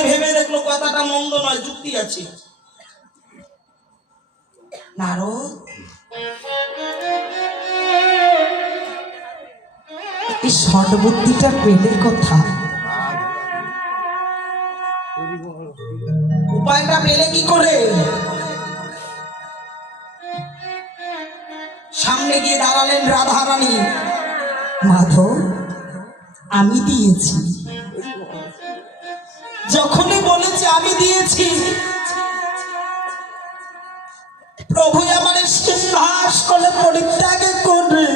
করে ভেবে দেখলো কথাটা মন্দ নয়, যুক্তি আছে। নারদ এই শর্ট বুদ্ধিটা পেলে কথা, উপায়টা পেলে কি করে? সামনে গিয়ে দাঁড়ালেন রাধারানী। মাধব আমি দিয়েছি, যখনই বলেছে আমি দিয়েছি, প্রভু আমার সিংহাস করে পরিত্যাগ করে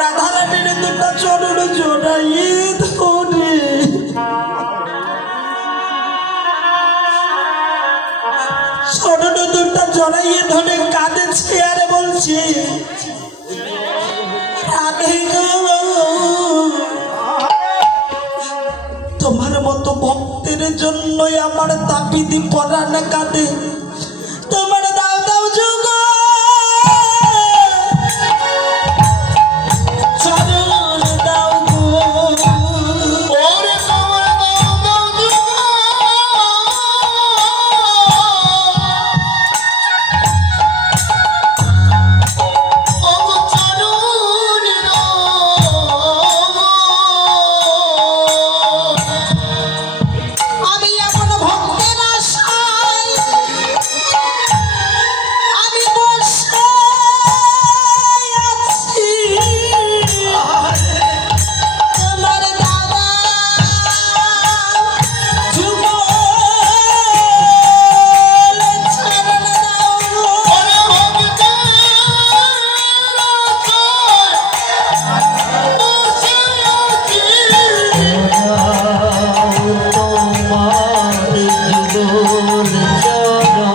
রাধারানীর দুটা চরণ জড়াইয়ে ধরে চরণ দুটা জড়াইয়ে ধরে কাঁদেছে আর বলছে, রাধে গো, তোমার মতো ভক্তের জন্যই আমার তাপিতি পরাণ কাঁদে, তোমার দাও দাও যুগ চরণ দাও গো, ওরে তোমার দাও দাও যুগ, ও চরণ দাও। আমি এখন ভক্তের আশায় আমি বসে আছি, তোমার দাদা যুগল চরণ দাও গো।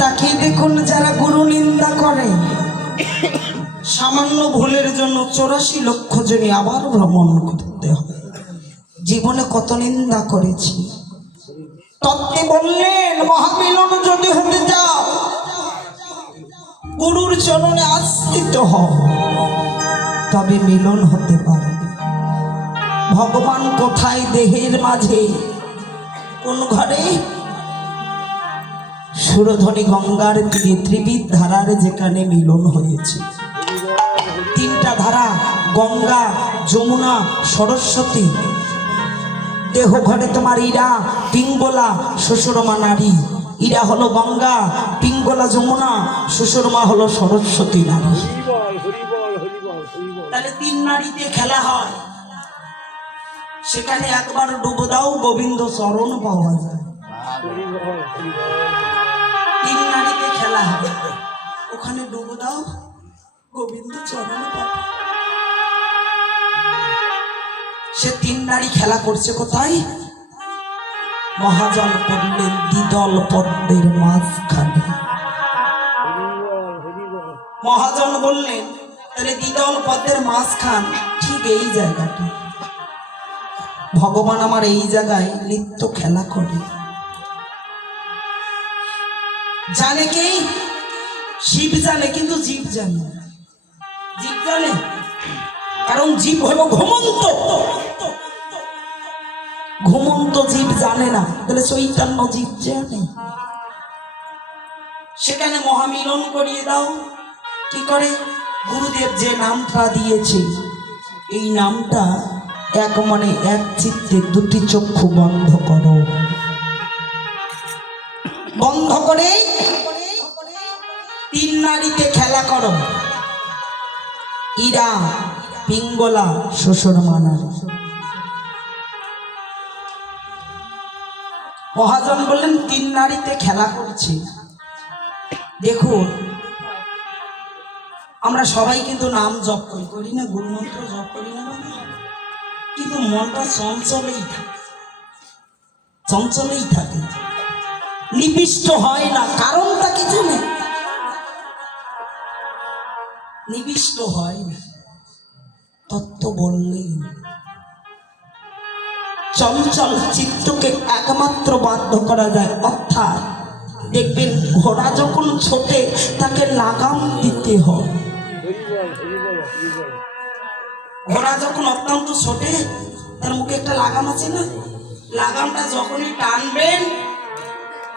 তাকিয়ে দেখুন, যারা গুরু নিন্দা করে সামান্য ভুলের জন্য 84 লক্ষ জনই আবার ভ্রমণ করতে হবে। জীবনে কত নিন্দা করেছি। তত্ত্বে বললেন, মহামিলন যদি হতে যাও গুরুর চরণে আশ্রিত হও, তবে মিলন হতে পারে। ভগবান কোথায়? দেহের মাঝে। কোন ঘরে? সুরধনী গঙ্গার তীরে ত্রিবিধ ধারার যেখানে মিলন হয়েছে। 3টা ধারা, গঙ্গা, যমুনা, সরস্বতী। দেহ ঘরে তোমার ইরা, পিঙ্গলা, শ্বশুরমা নারী। ইরা হলো গঙ্গা, পিঙ্গলা যমুনা, শ্বশুরমা হলো সরস্বতী নারী। তাহলে 3 নারীতে খেলা হয়। সেখানে একবার ডুব দাও, গোবিন্দ চরণ পাওয়া যায়। 3 নারীতে খেলা হয়, ওখানে ডুব দাও, গোবিন্দ চরণ পাওয়া। সে 3 নারী খেলা করছে কোথায়? মহাজন পড়লেন দ্বিদল পদ্মের মাঝখানে। মহাজন বললেন, তাহলে দ্বিদল পদ্মের মাঝখান ঠিক এই জায়গাটা। ভগবান আমার এই জায়গায় নিত্য খেলা করে। জানে কে? শিব জানে, কিন্তু জীব জানে। জীব জানে কারণ জীব হলো ঘুমন্ত। ঘুমন্ত জীব জানে না, তাহলে চৈতন্য জীব জানে। সেখানে মহামিলন করিয়ে দাও। কি করে? গুরুদেব যে নামটা দিয়েছে, এই নামটা এক মনে এক চিত্তে 2টি চক্ষু বন্ধ করো। বন্ধ করে 3 নারীতে খেলা করো। ইরা, পিঙ্গলা, শ্বশুরমা নারী। মহাজন বললেন তিন নারীতে খেলা করছে। দেখুন আমরা সবাই কিন্তু নাম জপ করি না, গুরুমন্ত্র জপ করি না, কিন্তু মনটা চঞ্চলেই থাকে, নিবিষ্ট হয় না। কারণটা কি জানে? নিবিষ্ট হয় না, তত্ত্ব বললেই। চঞ্চল চিত্তকে একমাত্র বাধ্য করা যায়, অর্থাৎ দেখবেন ঘোড়া যখন ছোটে তাকে লাগাম দিতে হয়। ঘোড়া যখন অত্যন্ত ছোটে তার মুখে একটা লাগাম আছে না, লাগামটা যখনই টানবেন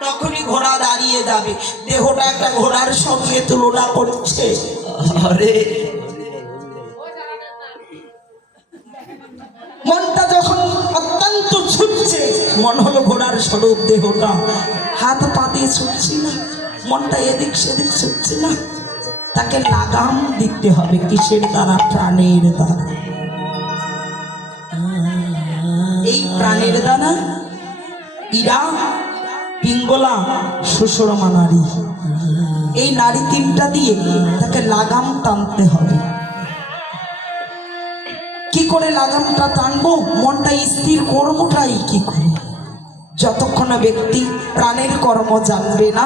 তখনই ঘোড়া দাঁড়িয়ে যাবে। দেহটা একটা ঘোড়ার সঙ্গে তুলনা করছে। আরে মনটা যখন অত্যন্ত ছুটছে, মন হলো ঘোড়ার স্বরূপ, দেহটা হাত পা দিয়ে ছুটছে না, মনটা এদিক সেদিক ছুটছে না, তাকে লাগাম দিতে হবে। কিসের দ্বারা? প্রাণের দ্বারা। এই প্রাণের দ্বারা ইরা, পিঙ্গলা, সুষমা নারী, এই নারী তিনটা দিয়ে তাকে লাগাম টানতে হবে। কি করে লাগামটা টানবো? মনটা স্থির কর্মটাই কি করে? যতক্ষণ ব্যক্তি প্রাণের কর্ম জানবে না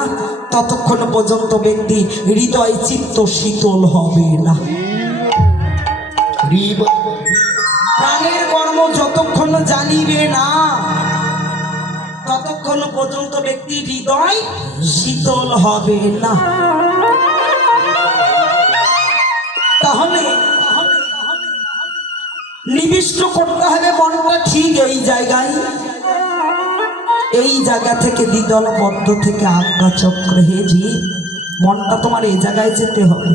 ততক্ষণ পর্যন্ত ব্যক্তি হৃদয় চিত্ত শীতল হবে না। প্রাণের কর্ম যতক্ষণ জানিবে না ততক্ষণ পর্যন্ত ব্যক্তি হৃদয় শীতল হবে না। তাহলে নিবিষ্ট করতে হবে মনটা ঠিক এই জায়গায়। এই জায়গা থেকে দ্বিদল পদ্ম থেকে আজ্ঞা চক্র হে জি, মনটা তোমার এই জায়গায় যেতে হবে।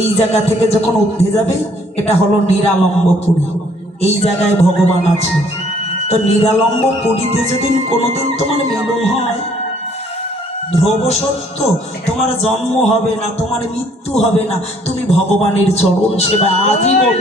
এই জায়গা থেকে যখন উঠে যাবে, এটা হলো নিরালম্ব পুরী, এই জায়গায় ভগবান আছে। তো নিরালম্ব পুরীতে যদি কোনোদিন তোমার মিলন হয়, ধ্রুব সত্য, তোমার জন্ম হবে না, তোমার মৃত্যু হবে না, তুমি ভগবানের চরণ সেবা আজীবন।